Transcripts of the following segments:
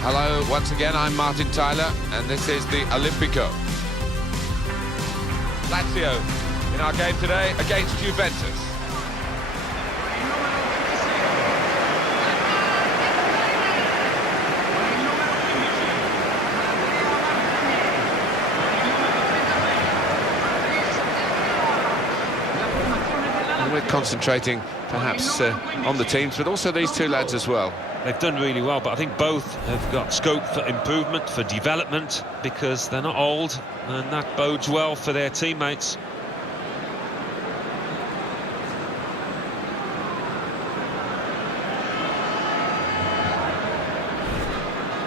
Hello, once again, I'm Martin Tyler, and this is the Olimpico. Lazio in our game today against Juventus. And we're concentrating perhaps on the teams, but also these two lads as well. They've done really well, but I think both have got scope for improvement, for development, because they're not old, and that bodes well for their teammates.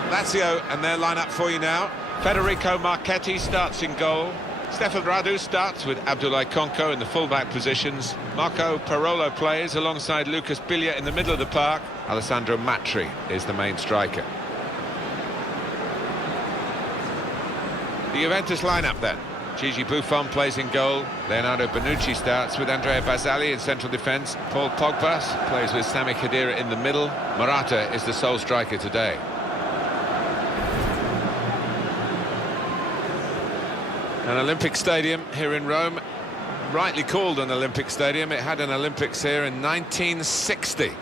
Lazio and their lineup for you now. Federico Marchetti starts in goal. Stefan Radu starts with Abdoulaye Konko in the full-back positions. Marco Parolo plays alongside Lucas Biglia in the middle of the park. Alessandro Matri is the main striker. The Juventus lineup then. Gigi Buffon plays in goal. Leonardo Bonucci starts with Andrea Bazzali in central defence. Paul Pogba plays with Sami Khedira in the middle. Morata is the sole striker today. An Olympic Stadium here in Rome, rightly called an Olympic Stadium. It had an Olympics here in 1960.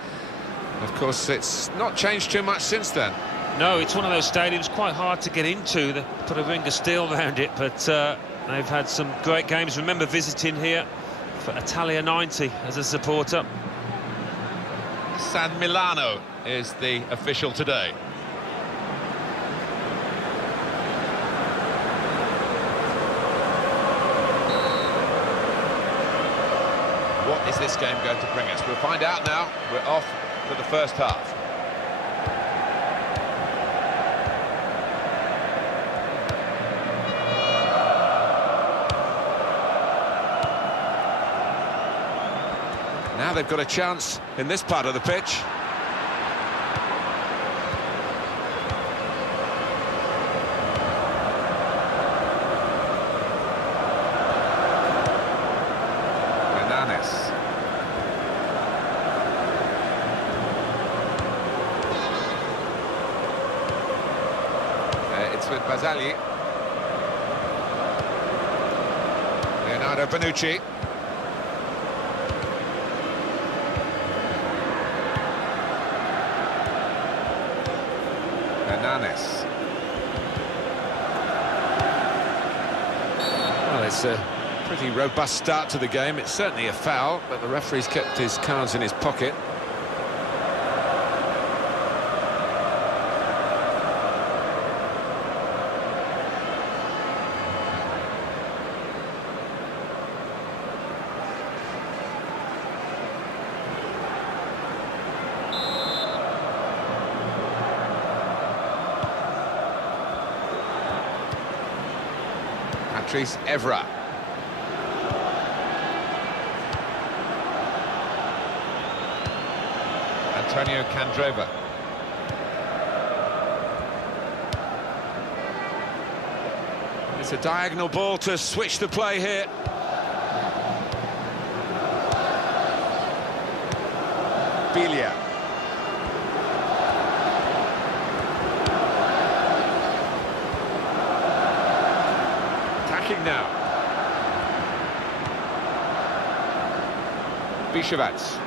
Of course, it's not changed too much since then. No, it's one of those stadiums quite hard to get into. They put a ring of steel around it, but they've had some great games. Remember visiting here for Italia 90 as a supporter. San Milano is the official today. What is this game going to bring us? We'll find out now. We're off for the first half. Now they've got a chance in this part of the pitch. It's with Bazzali. Leonardo Bonucci. Hernanes. Well, it's a pretty robust start to the game. It's certainly a foul, but the referee's kept his cards in his pocket. Patrice Evra. Antonio Candreva. It's a diagonal ball to switch the play here. Biglia. Now Bishevats.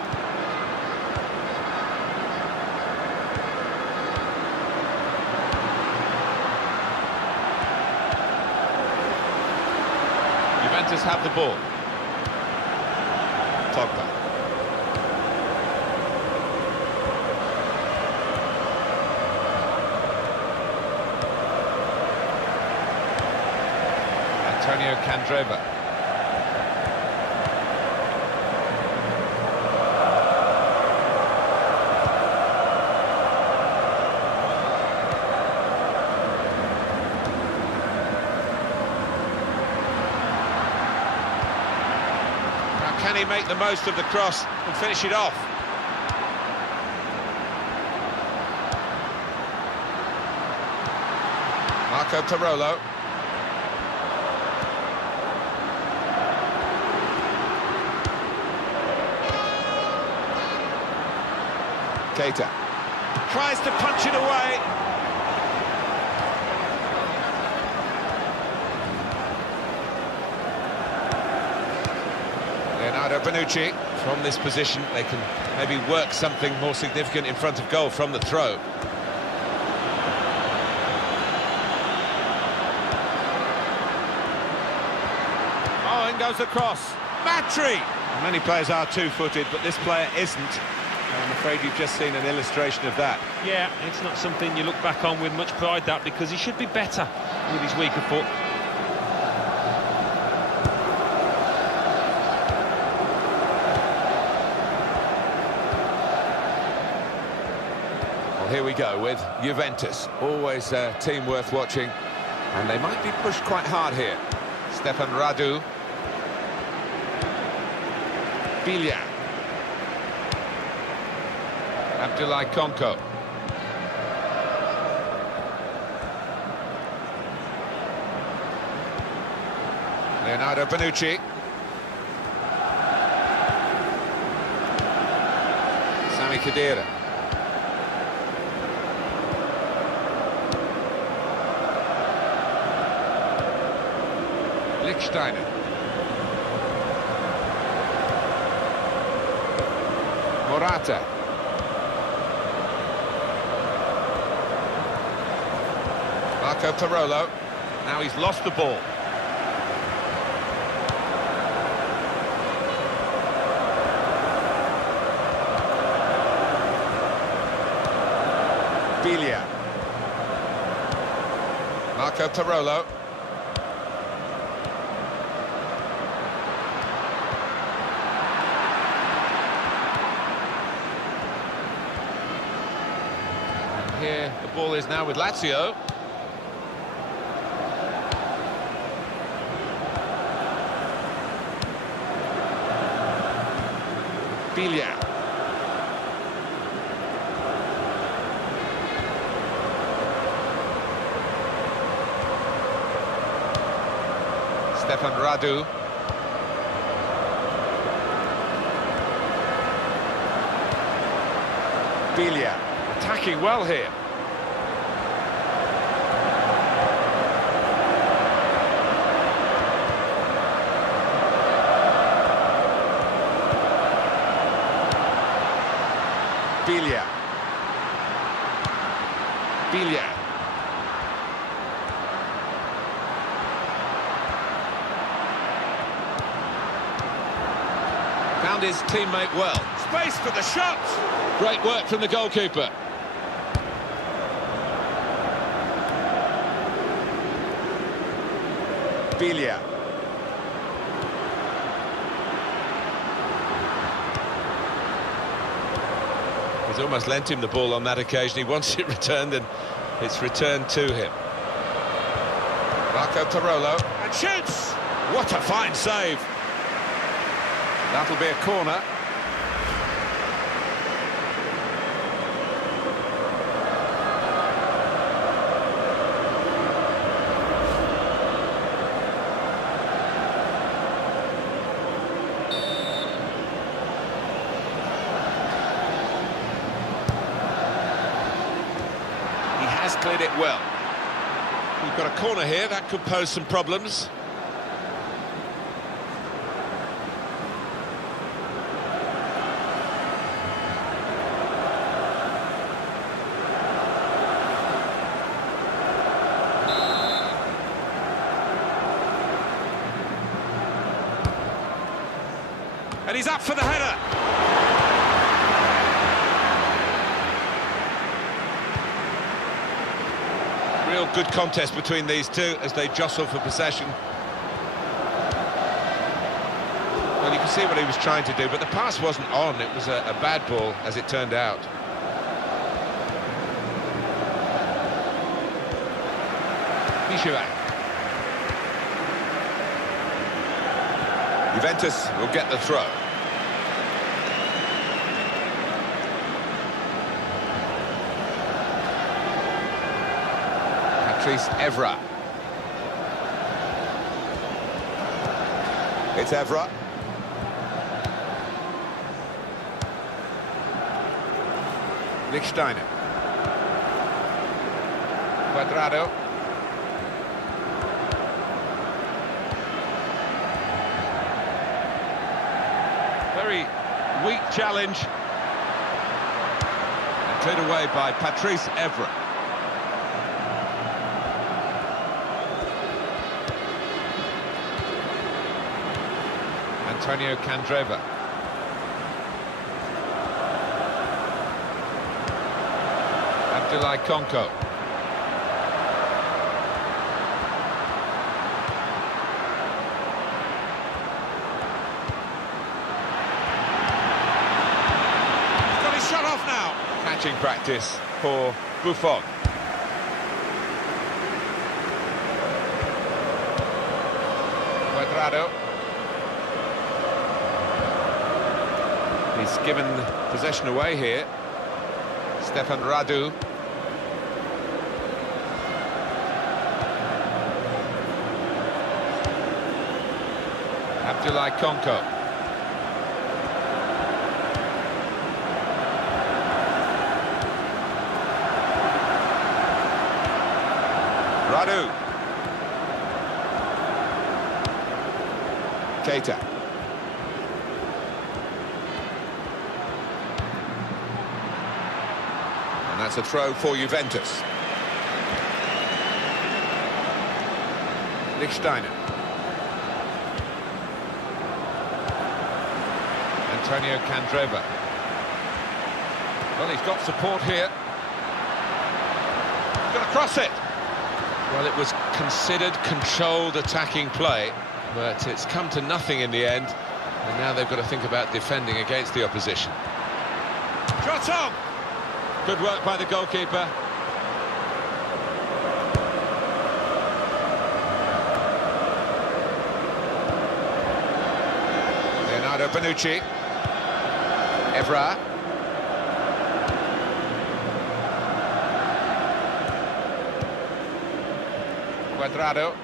Juventus have the ball. Pogba. Antonio Candreva. Now, can he make the most of the cross and finish it off? Marco Parolo. Keita tries to punch it away. Bonucci. From this position, they can maybe work something more significant in front of goal from the throw. Oh, in goes the cross. Matri! Many players are two-footed, but this player isn't. I'm afraid you've just seen an illustration of that. Yeah, it's not something you look back on with much pride, that, because he should be better with his weaker foot. Well, here we go with Juventus. Always a team worth watching. And they might be pushed quite hard here. Stefan Radu. Bilya. Abdullah Konko. Leonardo Bonucci. Sami Khedira. Lichtsteiner. Morata. Marco Parolo. Now he's lost the ball. Bilya. Marco Parolo. Here the ball is now with Lazio. Bilya. Stefan Radu. Bilya attacking well here. Bilya. Bilya. Found his teammate well. Space for the shot! Great work from the goalkeeper. Bilya. He's almost lent him the ball on that occasion. He wants it returned, and it's returned to him. Marco Parolo, and shoots! What a fine save! That'll be a corner. Cleared it well. We've got a corner here that could pose some problems. And he's up for the header. Real good contest between these two as they jostle for possession. Well, you can see what he was trying to do, but the pass wasn't on. It was a bad ball, as it turned out. Mishira. Juventus will get the throw. Patrice Evra. It's Evra. Lichtsteiner. Cuadrado. challenge. And cleared away by Patrice Evra. Antonio Candreva. Abdoulaye Konko. He's got his shot off now. Catching practice for Buffon. Cuadrado. He's given possession away here. Stefan Radu. Abdoulaye Konko. Radu. Keita. And that's a throw for Juventus. Lichtsteiner. Antonio Candreva. Well, he's got support here. He's going to cross it. Well, it was considered controlled attacking play, but it's come to nothing in the end, and now they've got to think about defending against the opposition. Shot on! Good work by the goalkeeper. Leonardo Bonucci. Evra. Cuadrado.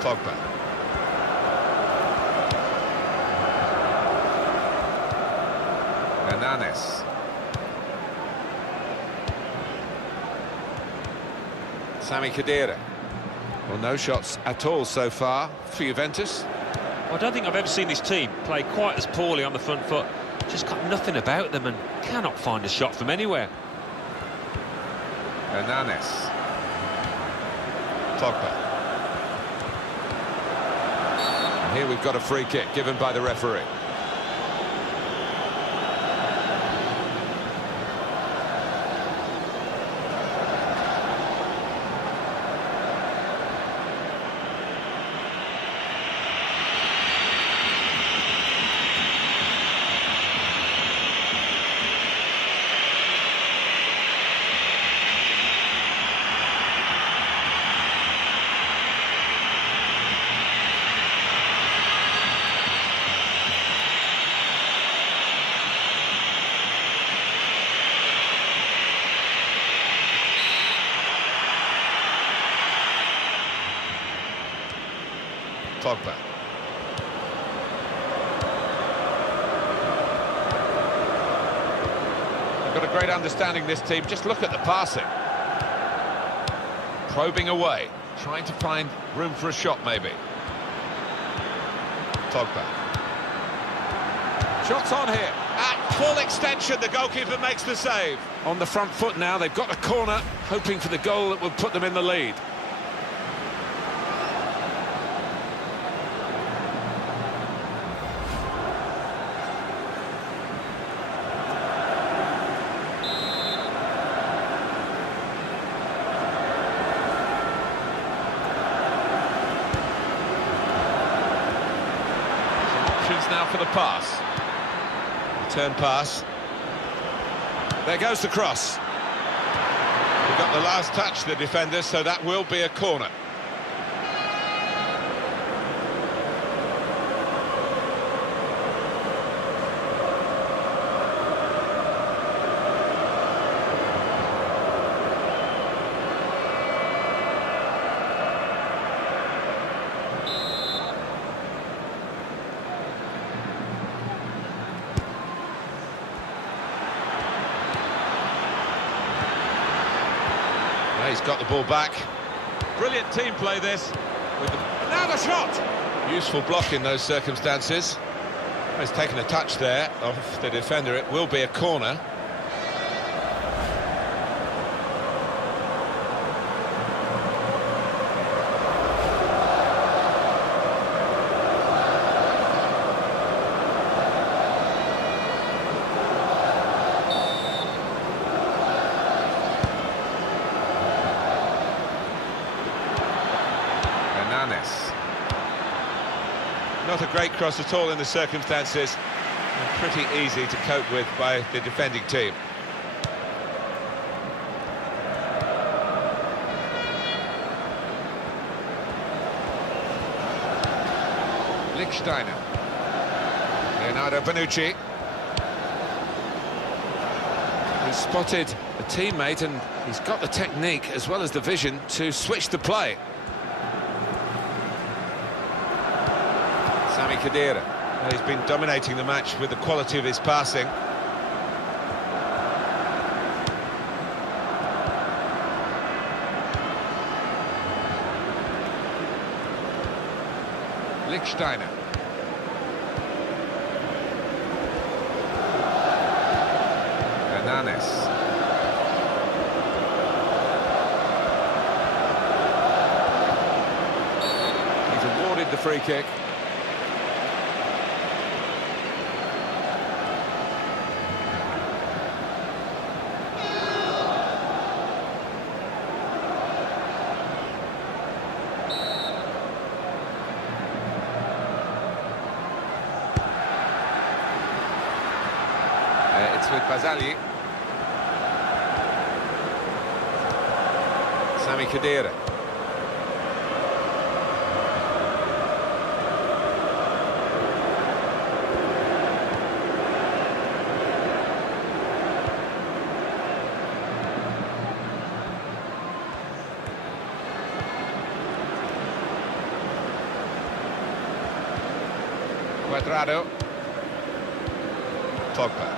Pogba. Hernanes. Sami Khedira. Well, no shots at all so far for Juventus. I don't think I've ever seen this team play quite as poorly on the front foot. Just got nothing about them and cannot find a shot from anywhere. Hernanes. Pogba. And here we've got a free kick given by the referee. Pogba. They've got a great understanding, this team. Just look at the passing. Probing away, trying to find room for a shot, maybe. Pogba. Shots on here. At full extension, the goalkeeper makes the save. On the front foot now, they've got a corner, hoping for the goal that will put them in the lead. Now for the pass. Return pass. There goes the cross. He got the last touch, the defender, so that will be a corner. He's got the ball back. Brilliant team play this. Now the shot! Useful block in those circumstances. He's taken a touch there of the defender. It will be a corner. Not a great cross at all in the circumstances, and pretty easy to cope with by the defending team. Lichtsteiner. Leonardo Bonucci. He's spotted a teammate and he's got the technique as well as the vision to switch the play. Sami Khedira. Well, he's been dominating the match with the quality of his passing. Lichtsteiner. Hernanes. He's awarded the free kick. It's with Bazali. Sami Khedira. Cuadrado. Pogba.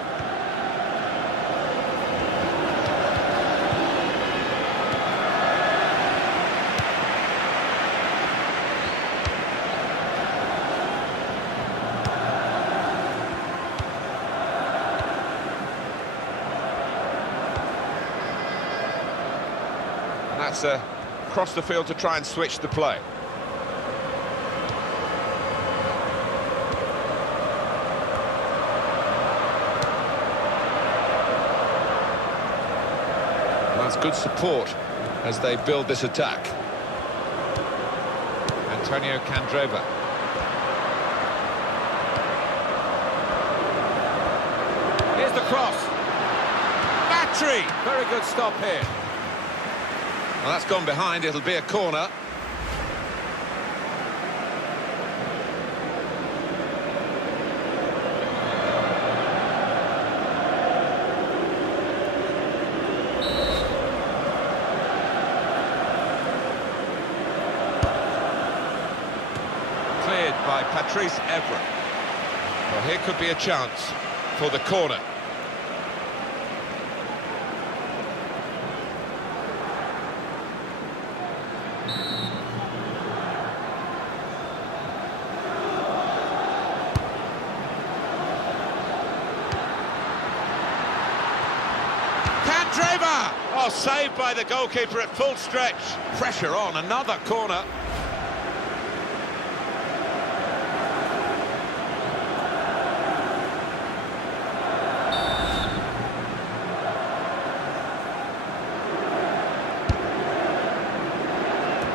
That's across the field to try and switch the play. And that's good support as they build this attack. Antonio Candreva. Here's the cross. Battery! Very good stop here. Well, that's gone behind, it'll be a corner. Cleared by Patrice Evra. Well, here could be a chance for the corner. Oh, saved by the goalkeeper at full stretch. Pressure on, another corner.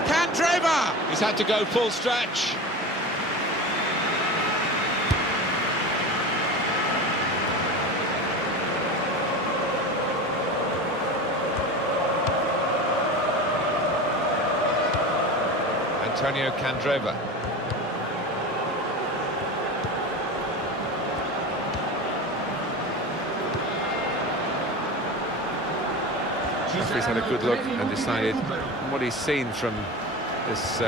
Candreva! He's had to go full stretch. Antonio Candreva. Referee's had a good look and decided what he's seen from this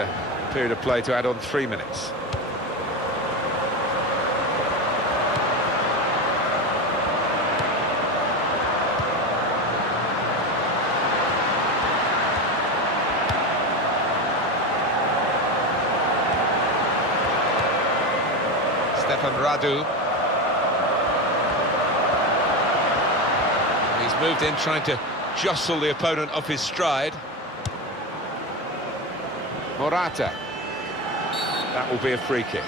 period of play to add on 3 minutes. Stefan Radu. He's moved in, trying to jostle the opponent off his stride. Morata. That will be a free kick.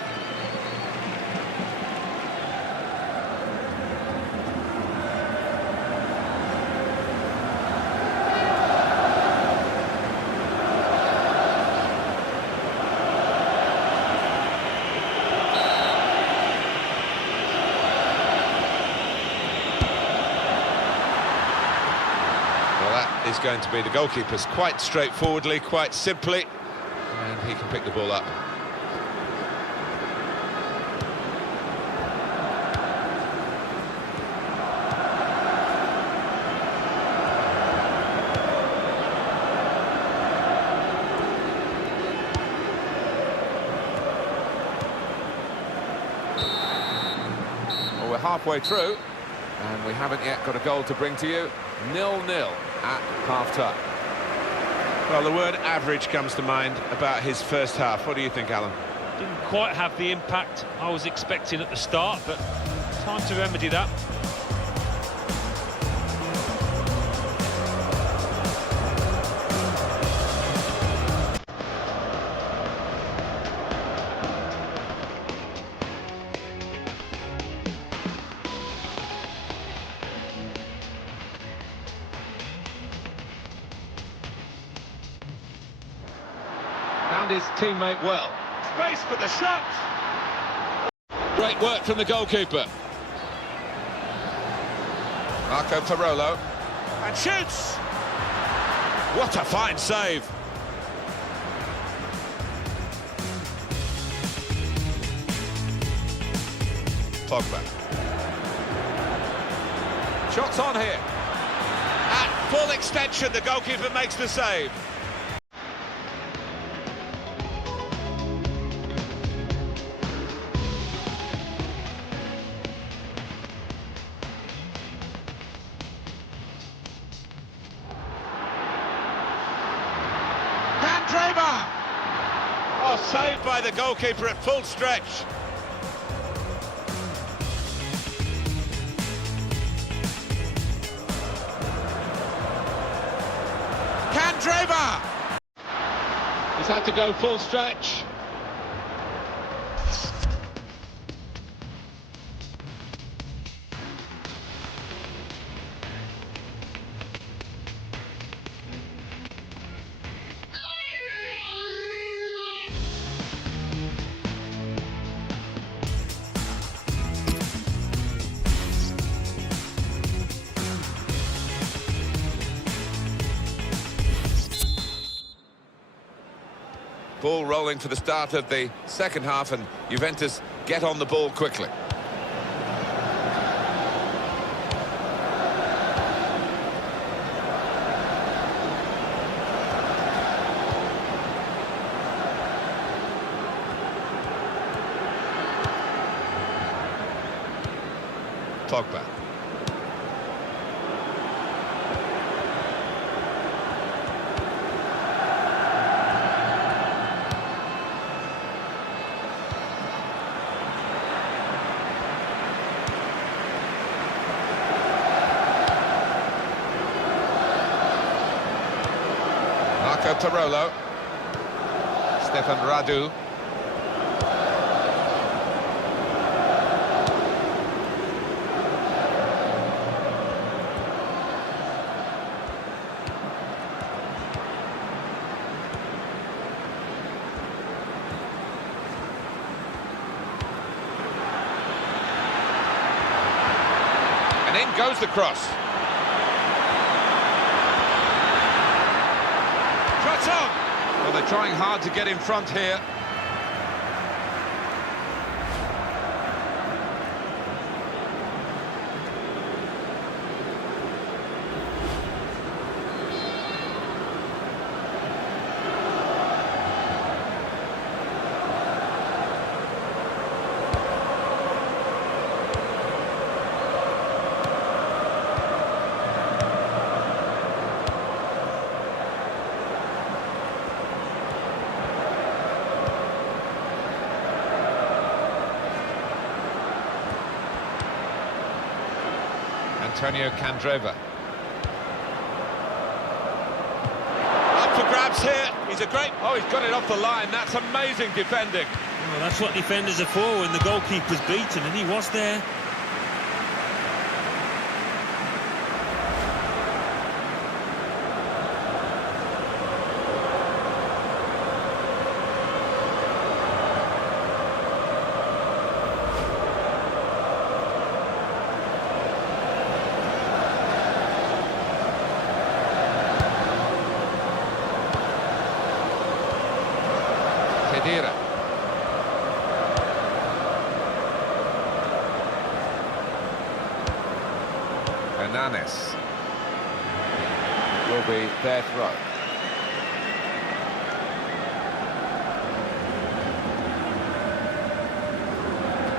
Is going to be the goalkeeper's quite straightforwardly, quite simply, and he can pick the ball up. Well, we're halfway through, and we haven't yet got a goal to bring to you. 0-0 at half-time. Well, the word average comes to mind about his first half. What do you think, Alan? Didn't quite have the impact I was expecting at the start, but time to remedy that. Found his teammate well. Space for the shot! Great work from the goalkeeper. Marco Parolo. And shoots! What a fine save! Pogba. Shots on here. At full extension, the goalkeeper makes the save. Oh, saved by the goalkeeper at full stretch. Candreva! He's had to go full stretch. Ball rolling for the start of the second half, and Juventus get on the ball quickly. Pogba. Marco Parolo. Stefan Radu. And in goes the cross. Well, they're trying hard to get in front here. Antonio Candreva. Up for grabs here. He's a great... Oh, he's got it off the line. That's amazing defending. Well, that's what defenders are for when the goalkeeper's beaten, and he was there. Kedira. Hernanes will be their throw.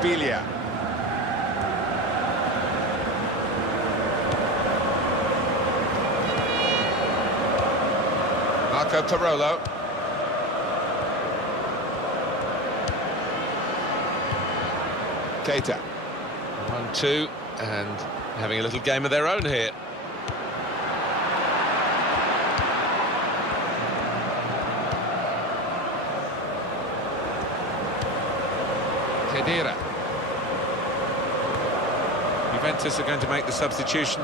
Bilia. Marco Parolo. Keita. 1-2, and having a little game of their own here. Kedira. Juventus are going to make the substitution.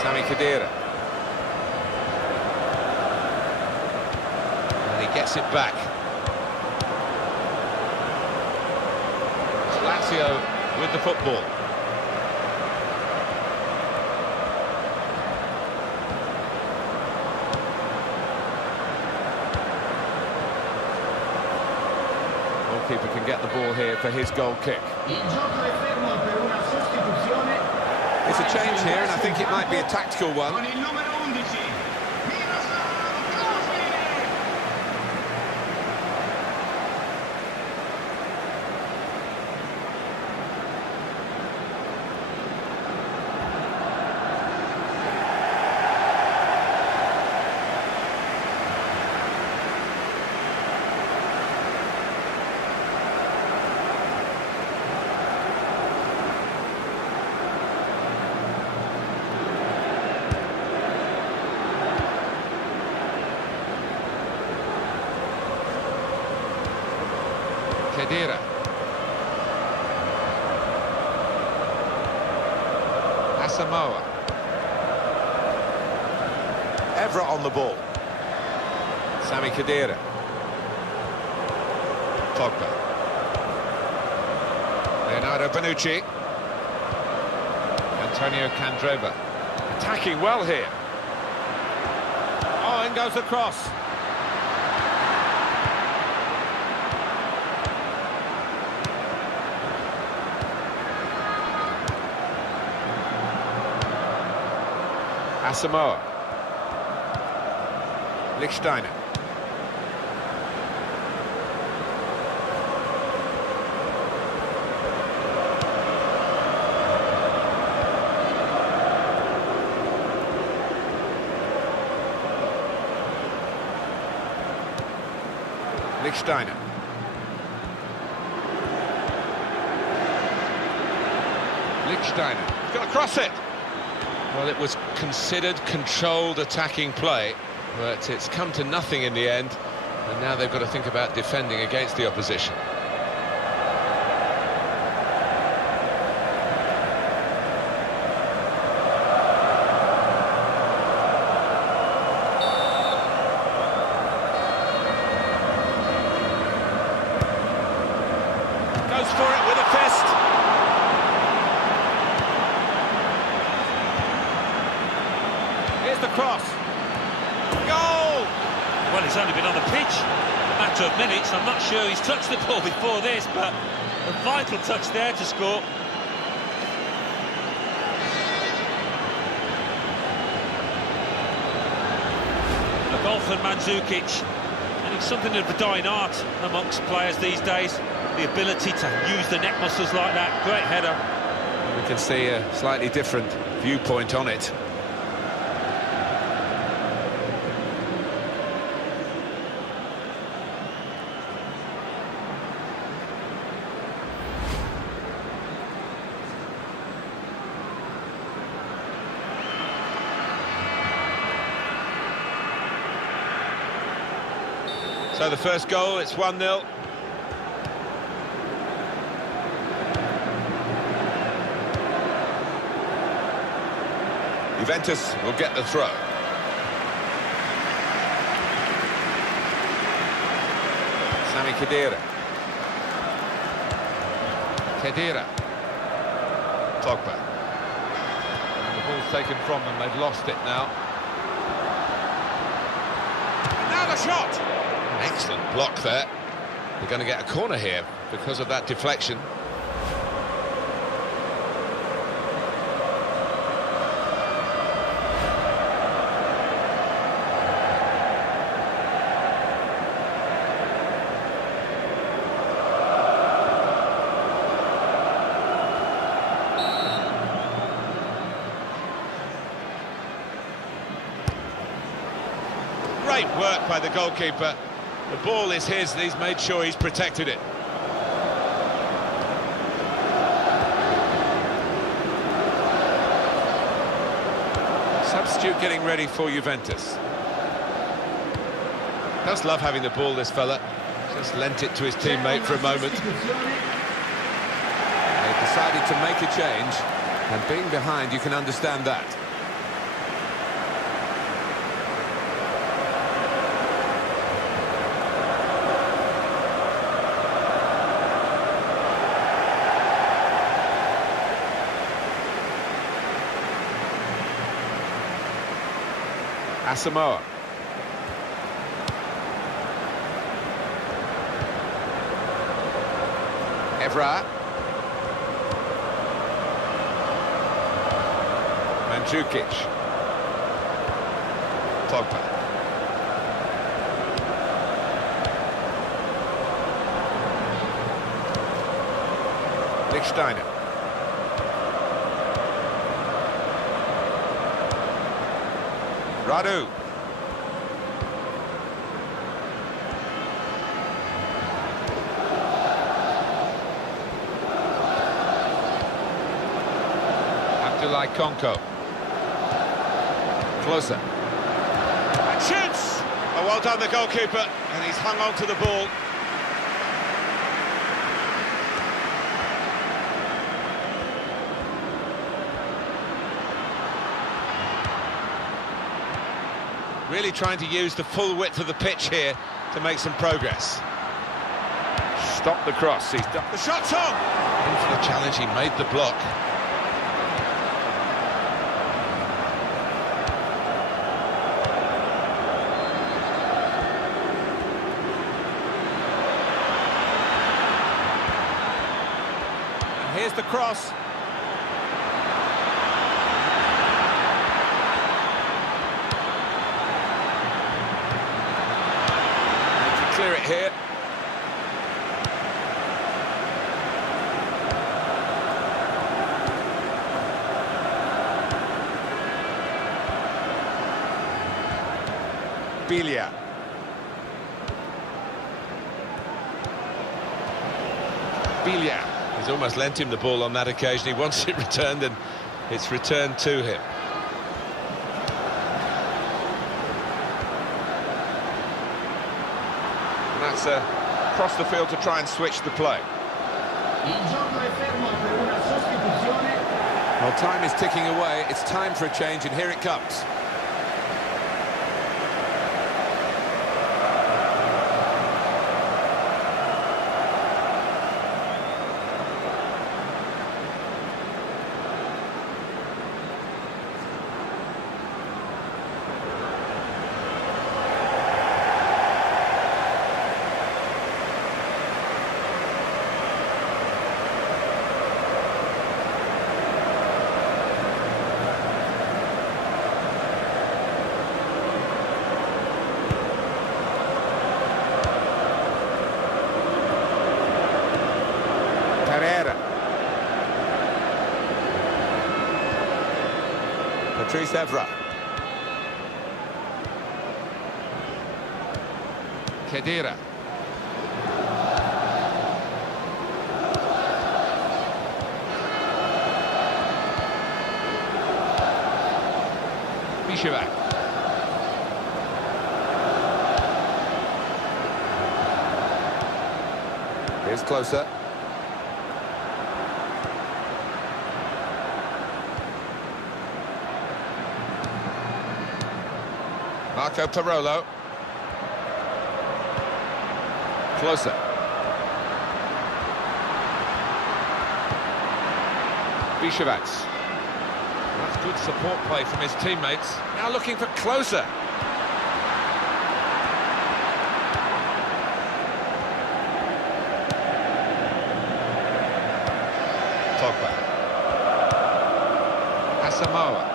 Sami Khedira. And he gets it back. Lazio with the football. Goalkeeper can get the ball here for his goal kick. It's a change here, and I think it might be a tactical one. Kedira. Asamoah. Evra on the ball. Sami Khedira. Pogba. Leonardo Bonucci. Antonio Candreva. Attacking well here. Oh, in goes the cross. Asamoah. Lichtsteiner. Lichtsteiner. Lichtsteiner. He's got to cross it. Well, it was considered controlled attacking play, but it's come to nothing in the end, and now they've got to think about defending against the opposition. Goes for it with a fist. The cross. Goal! Well, he's only been on the pitch a matter of minutes. I'm not sure he's touched the ball before this, but a vital touch there to score. A goal for Mandzukic, and it's something of a dying art amongst players these days. The ability to use the neck muscles like that. Great header. We can see a slightly different viewpoint on it. So the first goal, it's 1-0. Juventus will get the throw. Sami Khedira. Khedira. Pogba. And the ball's taken from them, they've lost it now. And now the shot! Excellent block there. They're going to get a corner here because of that deflection. Great work by the goalkeeper. The ball is his, and he's made sure he's protected it. Substitute getting ready for Juventus. Does love having the ball, this fella. Just lent it to his teammate for a moment. They decided to make a change, and being behind, you can understand that. Asamoah. Evra. Mandzukic. Pogba. Lichtsteiner. Radu. Konko. Closer. And shoots! Oh, well done, the goalkeeper. And he's hung on to the ball. Really trying to use the full width of the pitch here to make some progress. Stop the cross. He's done. The shot's on! Into the challenge, he made the block. Here's the cross. Need to clear it here. Bilia. Bilia. He's almost lent him the ball on that occasion. He wants it returned, and it's returned to him. And that's across the field to try and switch the play. Well, time is ticking away. It's time for a change, and here it comes. Patrice Evra. Khedira. Bishevak. Here's closer. Marco Parolo. Closer. Bishevats. That's good support play from his teammates. Now looking for closer. Pogba. Asamoah.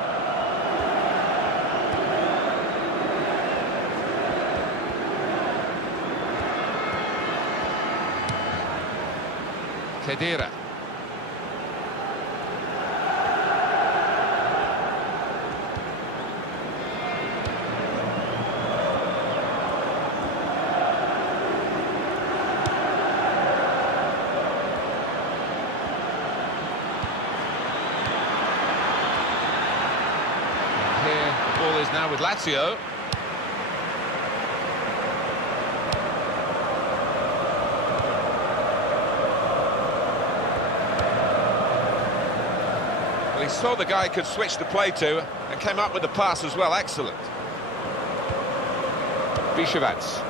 Khedira. Here the ball is now with Lazio. He saw the guy could switch the play to and came up with the pass as well. Excellent. Bishevats.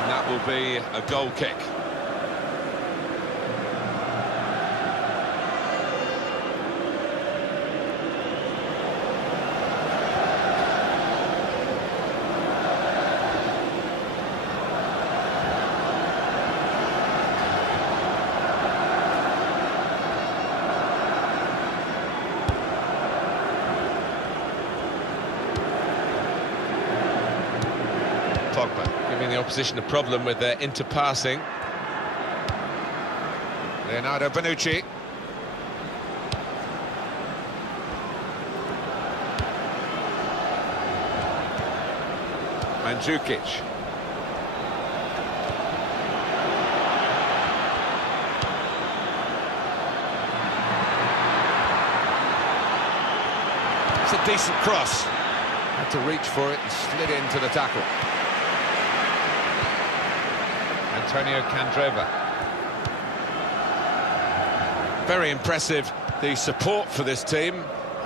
And that will be a goal kick. Pogba giving the opposition a problem with their interpassing. Leonardo Bonucci. Mandzukic. It's a decent cross. Had to reach for it and slid into the tackle. Antonio Candreva. Very impressive, the support for this team.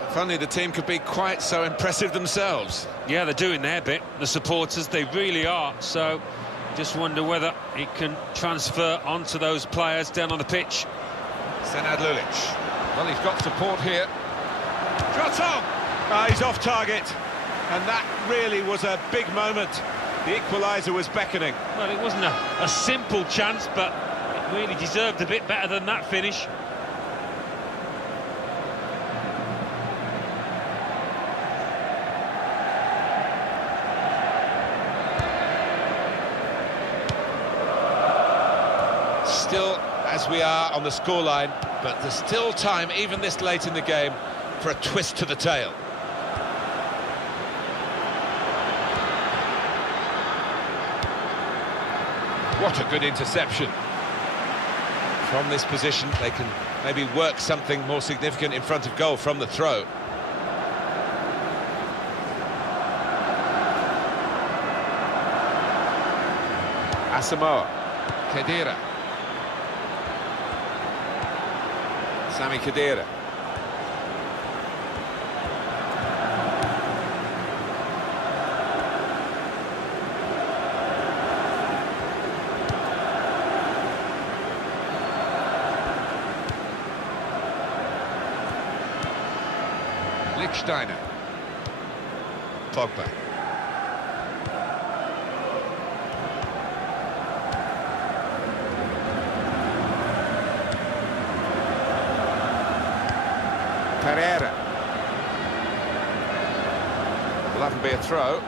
If only the team could be quite so impressive themselves. Yeah, they're doing their bit, the supporters, they really are. So, just wonder whether it can transfer onto those players down on the pitch. Senad Lulic. Well, he's got support here. Shot on! He's off target. And that really was a big moment. The equaliser was beckoning. Well, it wasn't a simple chance, but it really deserved a bit better than that finish. Still, as we are on the scoreline, but there's still time, even this late in the game, for a twist to the tail. What a good interception. From this position, they can maybe work something more significant in front of goal from the throw. Asamoah. Khedira. Sami Khedira. Steiner. Pogba. Pereira. Will that be a throw?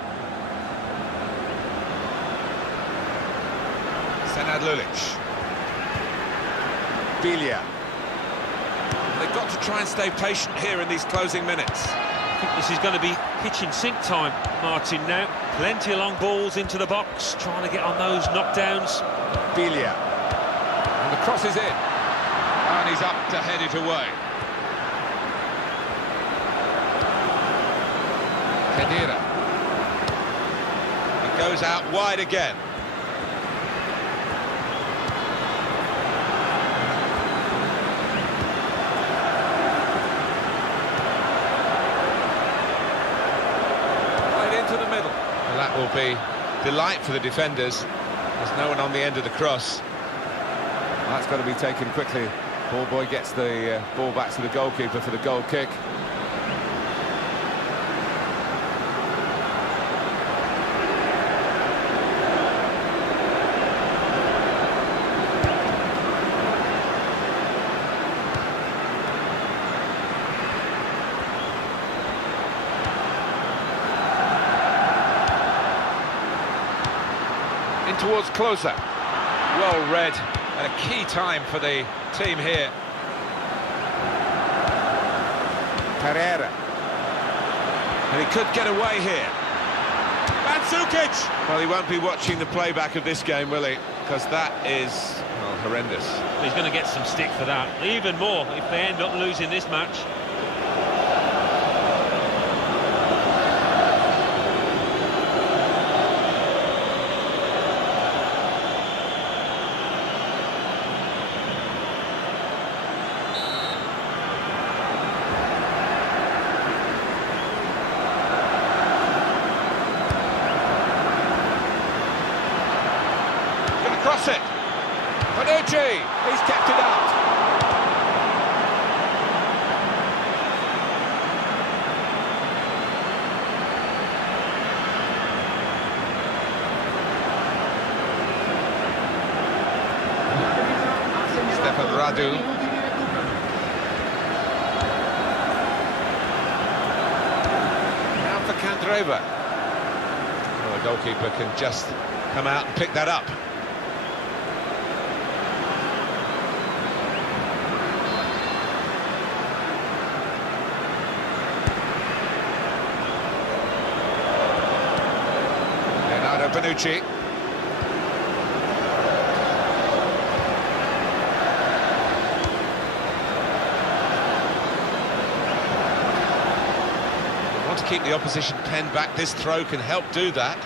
Senad Lulic. Bilia. They've got to try and stay patient here in these closing minutes. I think this is going to be kitchen sink time, Martin, now. Plenty of long balls into the box, trying to get on those knockdowns. Bilia. And the cross is in. And he's up to head it away. Kedira. He goes out wide again. Right into the middle. Well, that will be delight for the defenders. There's no one on the end of the cross. That's got to be taken quickly. Ball boy gets the ball back to the goalkeeper for the goal kick. In towards closer. Well read, and a key time for the team here. Pereira. And he could get away here. Mandzukic! Well, he won't be watching the playback of this game, will he? Because that is, well, horrendous. He's going to get some stick for that. Even more if they end up losing this match. Cross it. Bonucci, he's kept it out. Stefan Radu. Now for Candreva. Well, the goalkeeper can just come out and pick that up. Bonucci. Want to keep the opposition pen back. This throw can help do that.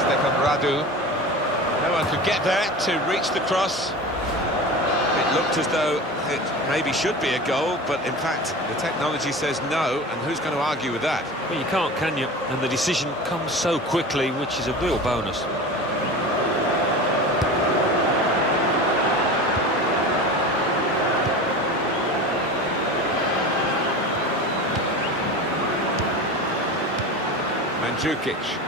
Stefan Radu. No one could get there to reach the cross. It looked as though it maybe should be a goal, but in fact the technology says no, and who's going to argue with that? Well, you can't, can you? And the decision comes so quickly, which is a real bonus. Mandzukic.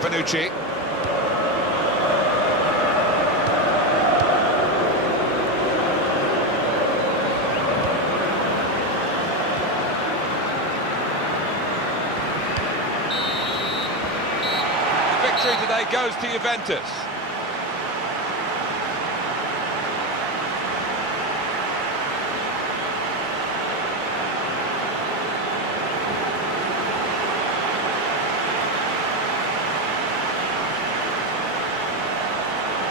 Bonucci. The victory today goes to Juventus.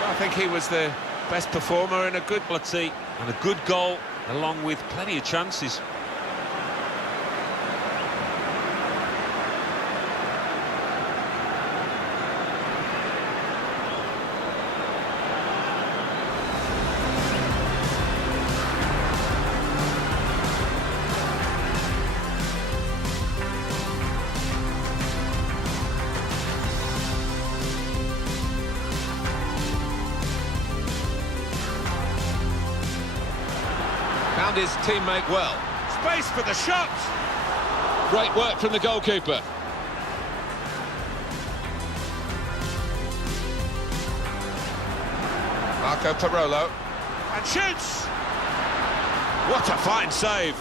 I think he was the best performer in a good quality and a good goal, along with plenty of chances. Found his teammate well. Space for the shot! Great work from the goalkeeper. Marco Parolo. And shoots! What a fine save!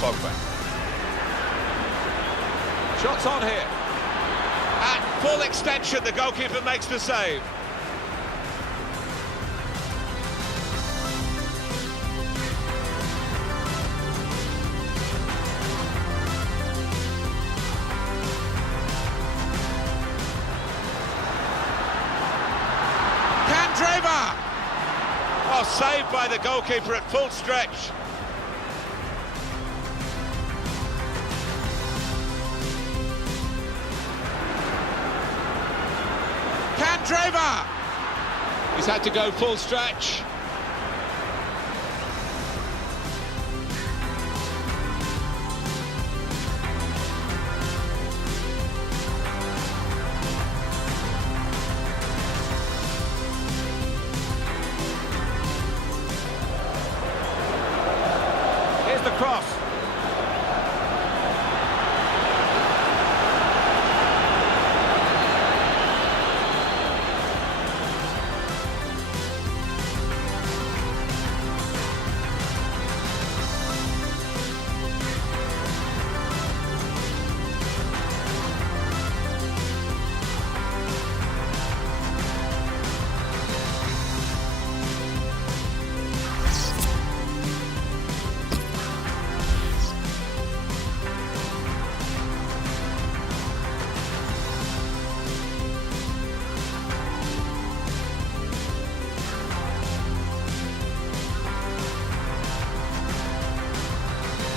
Pogba. Shots on here. At full extension, the goalkeeper makes the save. Oh, saved by the goalkeeper at full stretch. Candreva! He's had to go full stretch.